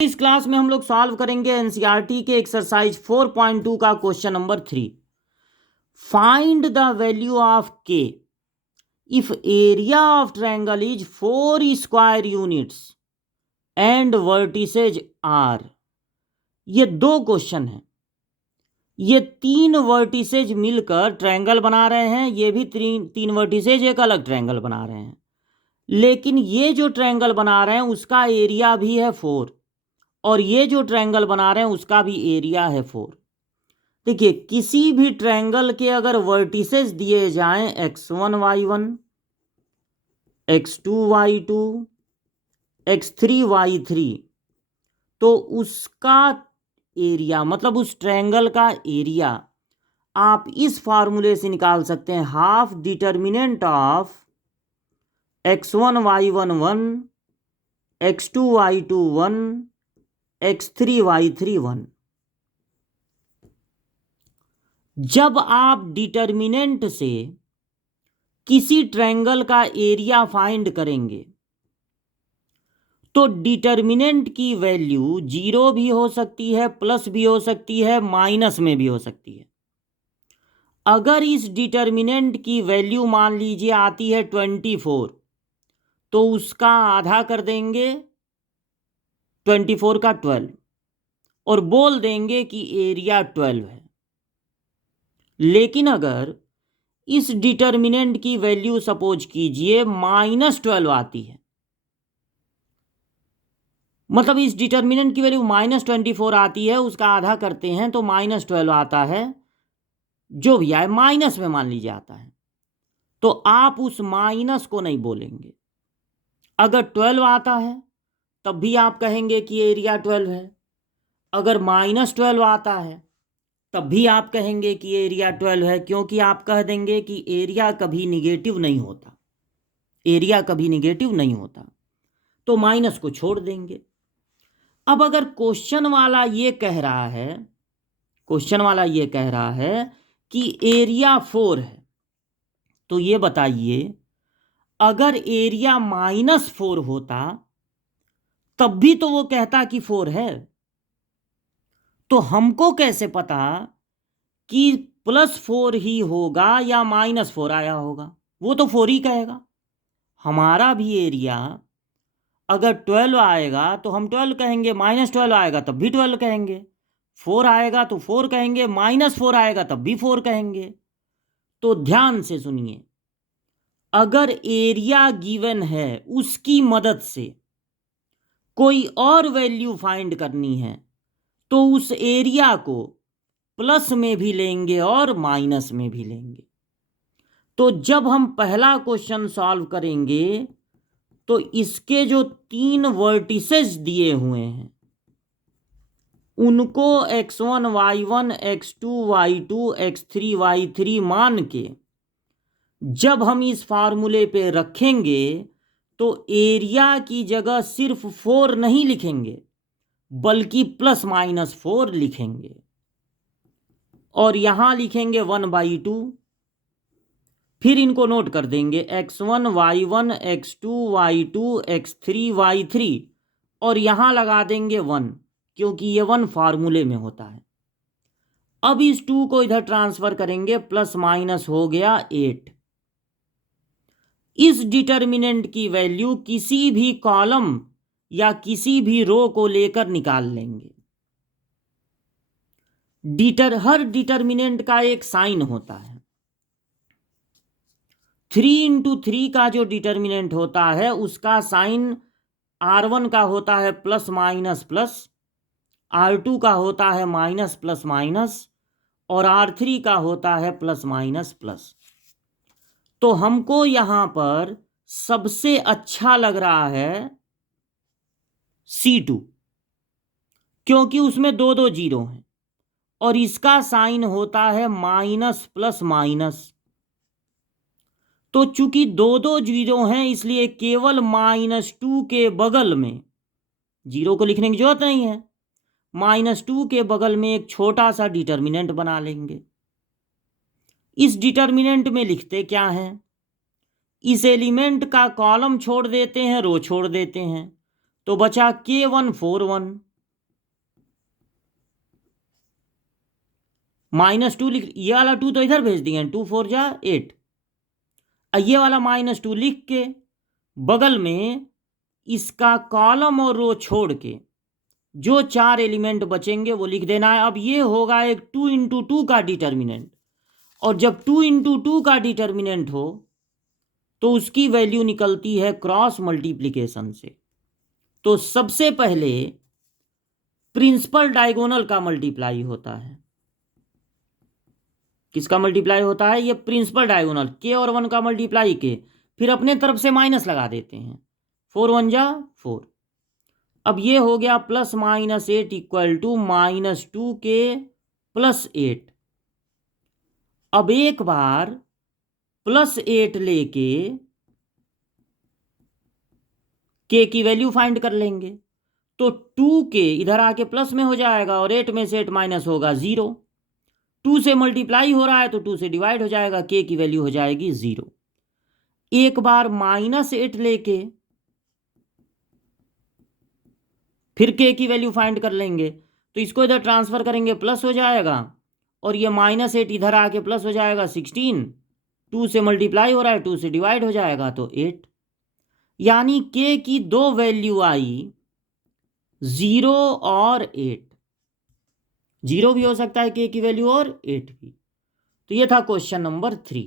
इस क्लास में हम लोग सॉल्व करेंगे एनसीईआरटी के एक्सरसाइज 4.2 का question number 3। Find the value of k if area of triangle is 4 square units and vertices are. ये दो क्वेश्चन हैं। ये तीन वर्टिसेज मिलकर ट्रायंगल बना रहे हैं, ये भी तीन वर्टिसेज एक अलग ट्रायंगल बना रहे हैं, लेकिन ये जो ट्रायंगल बना रहे हैं उसका एरिया भी है 4 और ये जो ट्रायंगल बना रहे हैं उसका भी एरिया है 4। देखिए, किसी भी ट्रायंगल के अगर वर्टिसेस दिए जाएं x1 y1, x2 y2, x3 y3, तो उसका एरिया मतलब उस ट्रायंगल का एरिया आप इस फार्मूले से निकाल सकते हैं। Half determinant of x1 y1 1, x2 y2 1, x3 y3 1। जब आप डिटर्मिनेंट से किसी ट्रायंगल का एरिया फाइंड करेंगे तो डिटर्मिनेंट की वैल्यू 0 भी हो सकती है, प्लस भी हो सकती है, माइनस में भी हो सकती है। अगर इस डिटर्मिनेंट की वैल्यू मान लीजिए आती है 24, तो उसका आधा कर देंगे 24 का 12 और बोल देंगे कि एरिया 12 है। लेकिन अगर इस डिटर्मिनेंट की वैल्यू सपोज कीजिए -12 आती है, मतलब इस डिटर्मिनेंट की वैल्यू -24 आती है, उसका आधा करते हैं तो -12 आता है, जो भी आए माइनस में मान लीजिए आता है, तो आप उस माइनस को नहीं बोलेंगे। अगर 12 आता है तब भी आप कहेंगे कि एरिया 12 है। अगर -12 आता है तब भी आप कहेंगे कि एरिया 12 है, क्योंकि आप कह देंगे कि एरिया कभी निगेटिव नहीं होता, एरिया कभी निगेटिव नहीं होता, तो माइनस को छोड़ देंगे। अब अगर क्वेश्चन वाला ये कह रहा है कि एरिया 4 है, तो ये बताइए अगर एरिया -4 होता तब भी तो वो कहता कि 4 है। तो हमको कैसे पता कि +4 ही होगा या -4 आया होगा? वो तो 4 ही कहेगा। हमारा भी एरिया अगर 12 आएगा तो हम 12 कहेंगे, -12 आएगा तब भी 12 कहेंगे, 4 आएगा तो 4 कहेंगे, -4 आएगा तब भी 4 कहेंगे। तो ध्यान से सुनिए, अगर एरिया गिवन है उसकी मदद से कोई और वैल्यू फाइंड करनी है तो उस एरिया को प्लस में भी लेंगे और माइनस में भी लेंगे। तो जब हम पहला क्वेश्चन सॉल्व करेंगे तो इसके जो 3 वर्टिसेस दिए हुए हैं उनको x1 y1, x2 y2, x3 y3 मान के जब हम इस फार्मूले पे रखेंगे तो एरिया की जगह सिर्फ 4 नहीं लिखेंगे बल्कि +-4 लिखेंगे और यहां लिखेंगे 1/2। फिर इनको नोट कर देंगे x1 y1, x2 y2, x3 y3 और यहां लगा देंगे 1, क्योंकि ये 1 फार्मूले में होता है। अब इस 2 को इधर ट्रांसफर करेंगे, +- हो गया 8। इस डिटर्मिनेंट की वैल्यू किसी भी कॉलम या किसी भी रो को लेकर निकाल लेंगे। हर डिटर्मिनेंट का एक साइन होता है। 3 × 3 का जो डिटर्मिनेंट होता है उसका साइन R1 का होता है +-+, R2 का होता है -+- और R3 का होता है +-+। तो हमको यहां पर सबसे अच्छा लग रहा है C2, क्योंकि उसमें 2 जीरो हैं और इसका साइन होता है -+-। तो चूंकि 2 जीरो हैं इसलिए केवल -2 के बगल में, जीरो को लिखने की जरूरत नहीं है, -2 के बगल में एक छोटा सा डिटर्मिनेंट बना लेंगे। इस डिटर्मिनेंट में लिखते क्या है, इस एलिमेंट का कॉलम छोड़ देते हैं, रो छोड़ देते हैं, तो बचा K1 4 1। -2 लिख, ये वाला 2 तो इधर भेज दिए, 2 4 जा 8। ये वाला -2 लिख के बगल में इसका कॉलम और रो छोड़ के जो 4 एलिमेंट बचेंगे वो लिख देना है। अब ये होगा एक 2 × 2 का डिटर्मिनेंट, और जब 2 × 2 का डिटर्मिनेंट हो तो उसकी वैल्यू निकलती है क्रॉस मल्टीप्लिकेशन से। तो सबसे पहले प्रिंसिपल डायगोनल का मल्टीप्लाई होता है। किसका मल्टीप्लाई होता है? ये प्रिंसिपल डायगोनल, के और 1 का मल्टीप्लाई के, फिर अपने तरफ से माइनस लगा देते हैं, 4 1 जा 4। अब ये हो गया +-8 इक्वल टू -2 के +8। अब एक बार +8 लेके के की वैल्यू फाइंड कर लेंगे, तो 2 के इधर आके प्लस में हो जाएगा और 8 में से 8 माइनस होगा 0। 2 से मल्टीप्लाई हो रहा है तो 2 से डिवाइड हो जाएगा, के की वैल्यू हो जाएगी 0। एक बार -8 लेके फिर के की वैल्यू फाइंड कर लेंगे, तो इसको इधर ट्रांसफर करेंगे, प्लस हो जाएगा, और ये -8 इधर आके प्लस हो जाएगा 16। 2 से मल्टीप्लाई हो रहा है, 2 से डिवाइड हो जाएगा तो 8। यानी के की दो वैल्यू आई, 0 और 8। 0 भी हो सकता है के की वैल्यू और 8 भी। तो ये था क्वेश्चन नंबर 3।